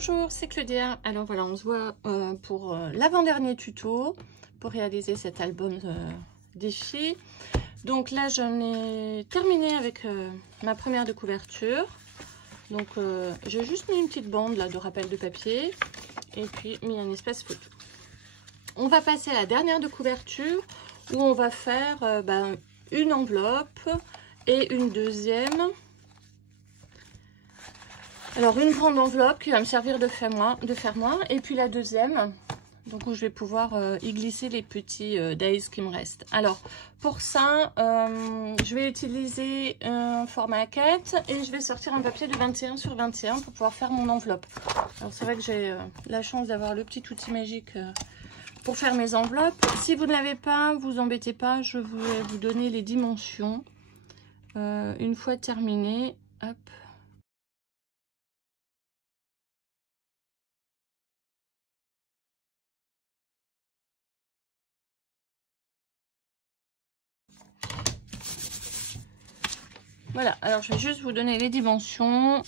Bonjour, c'est Claudia. Alors voilà, on se voit pour l'avant-dernier tuto pour réaliser cet album défi. Donc là, j'en ai terminé avec ma première de couverture. Donc j'ai juste mis une petite bande là de rappel de papier et puis mis un espace photo. On va passer à la dernière de couverture où on va faire une enveloppe et une deuxième. Alors une grande enveloppe qui va me servir de fermoir et puis la deuxième donc où je vais pouvoir y glisser les petits days qui me restent. Alors pour ça je vais utiliser un format A4 et je vais sortir un papier de 21 sur 21 pour pouvoir faire mon enveloppe. Alors c'est vrai que j'ai la chance d'avoir le petit outil magique pour faire mes enveloppes. Si vous ne l'avez pas, vous embêtez pas, je vais vous donner les dimensions une fois terminé. Hop. Voilà, alors je vais juste vous donner les dimensions.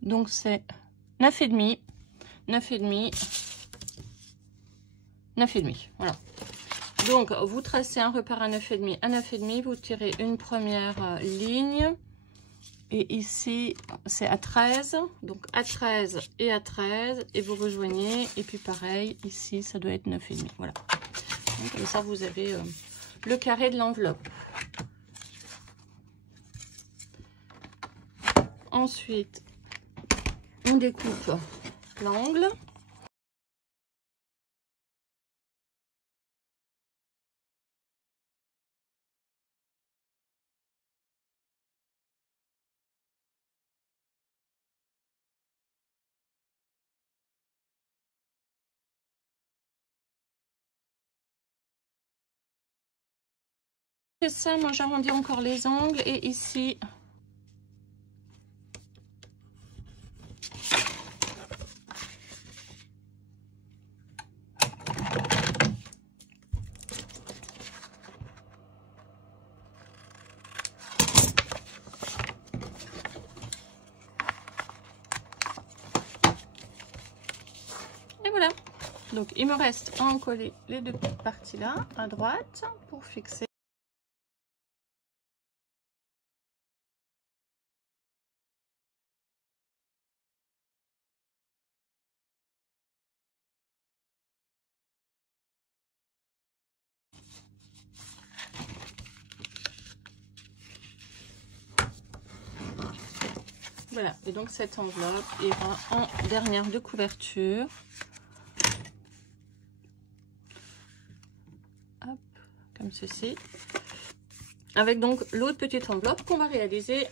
Donc c'est 9,5, 9,5, 9,5. Voilà. Donc vous tracez un repère à 9,5, à 9,5, vous tirez une première ligne. Et ici c'est à 13, donc à 13 et à 13, et vous rejoignez. Et puis pareil, ici ça doit être 9,5. Voilà. Donc, comme ça vous avez le carré de l'enveloppe. Ensuite, on découpe l'angle. C'est ça, moi j'arrondis encore les angles et ici et voilà. Donc il me reste à en coller les deux petites parties là à droite pour fixer. Voilà, et donc cette enveloppe ira en dernière de couverture. Hop, comme ceci. Avec donc l'autre petite enveloppe qu'on va réaliser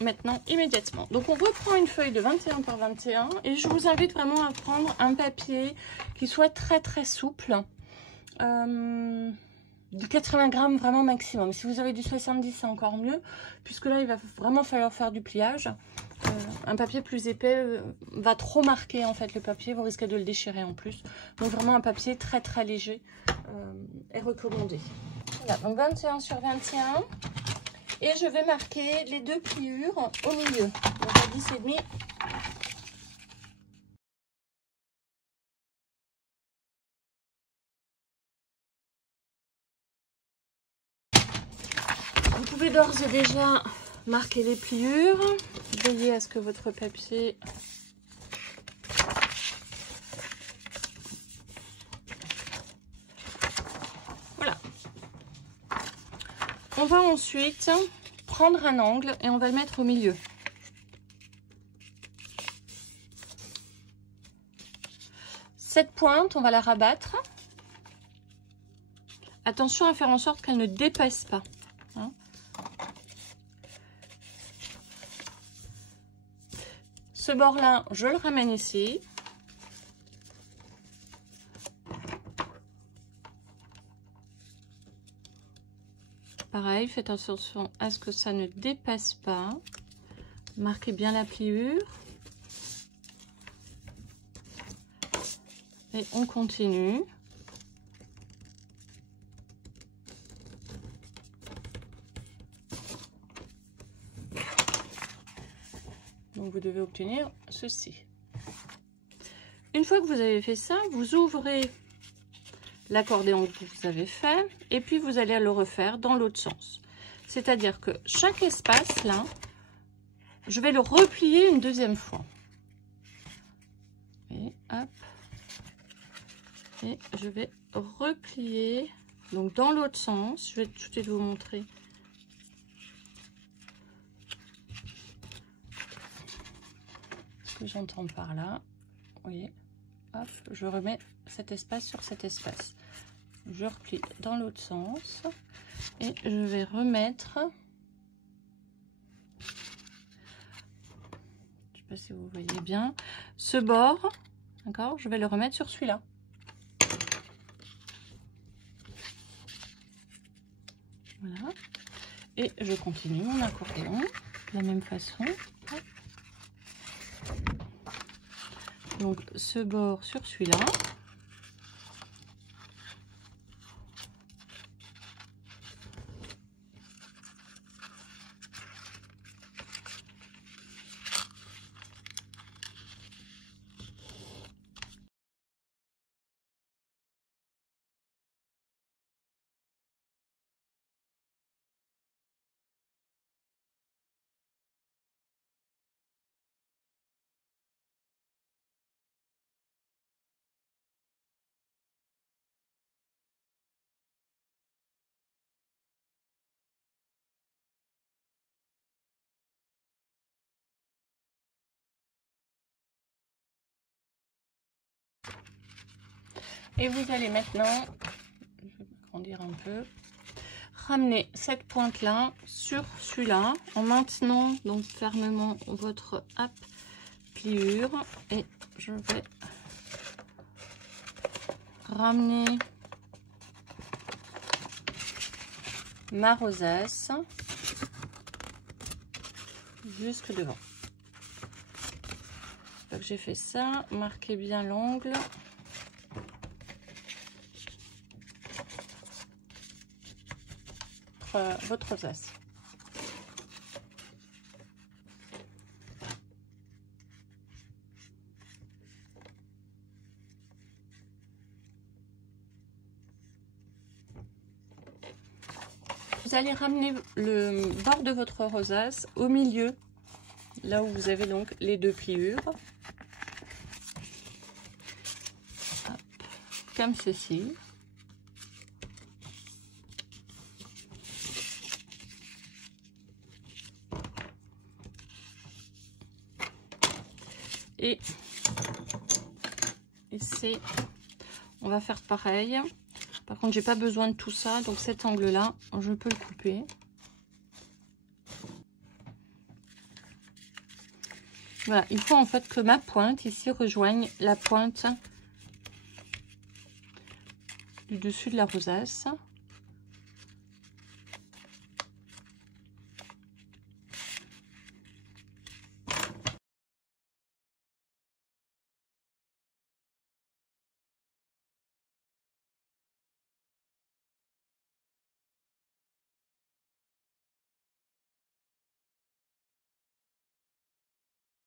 maintenant immédiatement. Donc on reprend une feuille de 21 par 21 et je vous invite vraiment à prendre un papier qui soit très souple. De 80 grammes vraiment maximum. Si vous avez du 70, c'est encore mieux, puisque là il va vraiment falloir faire du pliage. Un papier plus épais va trop marquer en fait le papier, vous risquez de le déchirer en plus. Donc vraiment un papier très léger est recommandé. Voilà, donc 21 sur 21 et je vais marquer les deux pliures au milieu. Donc à 10,5. Vous pouvez d'ores et déjà marquer les pliures. Veillez à ce que votre papier voilà. On va ensuite prendre un angle et on va le mettre au milieu. Cette pointe, on va la rabattre. Attention à faire en sorte qu'elle ne dépasse pas. Hein. Ce bord-là, je le ramène ici. Pareil, faites attention à ce que ça ne dépasse pas. Marquez bien la pliure. Et on continue. Donc vous devez obtenir ceci. Une fois que vous avez fait ça, vous ouvrez l'accordéon que vous avez fait et puis vous allez le refaire dans l'autre sens. C'est-à-dire que chaque espace là, je vais le replier une deuxième fois. Et hop. Et je vais replier donc dans l'autre sens. Je vais tout de suite vous montrer. Ce que j'entends par là. Vous voyez, hop, je remets cet espace sur cet espace. Je replie dans l'autre sens et je vais remettre. Je sais pas si vous voyez bien ce bord. D'accord, je vais le remettre sur celui-là. Voilà. Et je continue mon accordéon de la même façon. Donc ce bord sur celui-là. Et vous allez maintenant, je vais agrandir un peu, ramener cette pointe là sur celui-là en maintenant donc fermement votre pliure et je vais ramener ma rosace jusque devant. Donc j'ai fait ça, marquez bien l'angle. Votre rosace. Vous allez ramener le bord de votre rosace au milieu, là où vous avez donc les deux pliures. Hop, comme ceci. Et ici, on va faire pareil. Par contre, j'ai pas besoin de tout ça, donc cet angle-là, je peux le couper. Voilà, il faut en fait que ma pointe ici rejoigne la pointe du dessus de la rosace.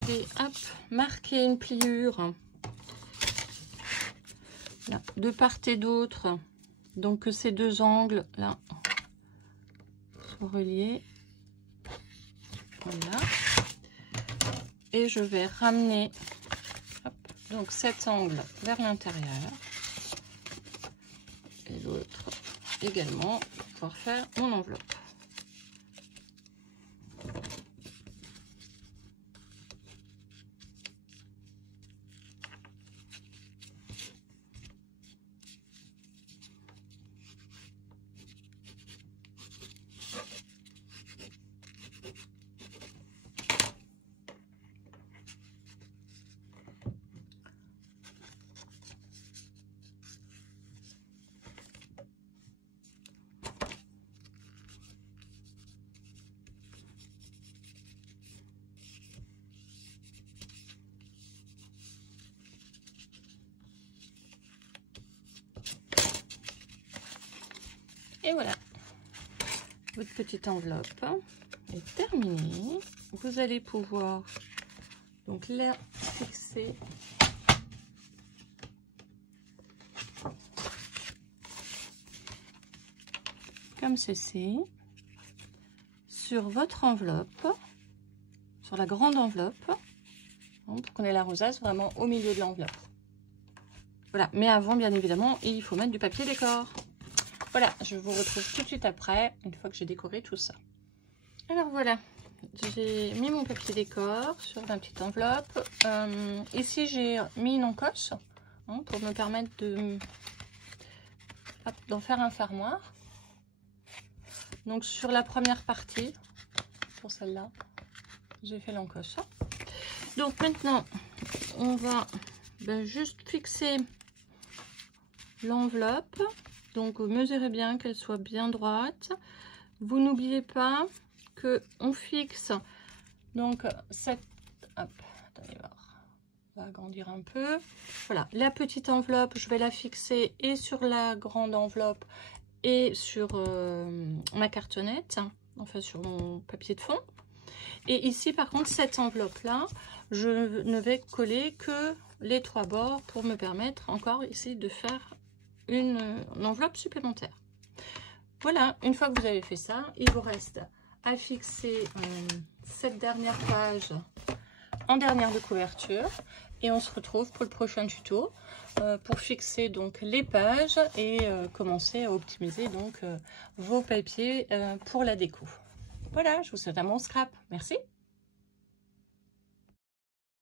Et hop, marquer une pliure là, de part et d'autre, donc que ces deux angles là soient reliés. Voilà. Et je vais ramener hop, donc cet angle vers l'intérieur et l'autre également pour pouvoir faire mon enveloppe. Et voilà, votre petite enveloppe est terminée. Vous allez pouvoir donc la fixer comme ceci, sur votre enveloppe, sur la grande enveloppe, pour qu'on ait la rosace vraiment au milieu de l'enveloppe. Voilà, mais avant, bien évidemment, il faut mettre du papier décor. Voilà, je vous retrouve tout de suite après, une fois que j'ai décoré tout ça. Alors voilà, j'ai mis mon papier décor sur ma petite enveloppe. Ici, j'ai mis une encoche pour me permettre d'en faire un fermoir. Donc sur la première partie, pour celle-là, j'ai fait l'encoche. Donc maintenant, on va juste fixer l'enveloppe. Donc mesurez bien qu'elle soit bien droite. Vous n'oubliez pas que on fixe donc cette... Hop, attendez voir. On va agrandir un peu. Voilà, la petite enveloppe, je vais la fixer et sur la grande enveloppe et sur ma cartonnette, enfin sur mon papier de fond. Et ici, par contre, cette enveloppe-là, je ne vais coller que les 3 bords pour me permettre encore ici de faire une enveloppe supplémentaire. Voilà, une fois que vous avez fait ça, il vous reste à fixer cette dernière page en dernière de couverture. Et on se retrouve pour le prochain tuto pour fixer donc les pages et commencer à optimiser donc vos papiers pour la déco. Voilà, je vous souhaite un bon scrap. Merci.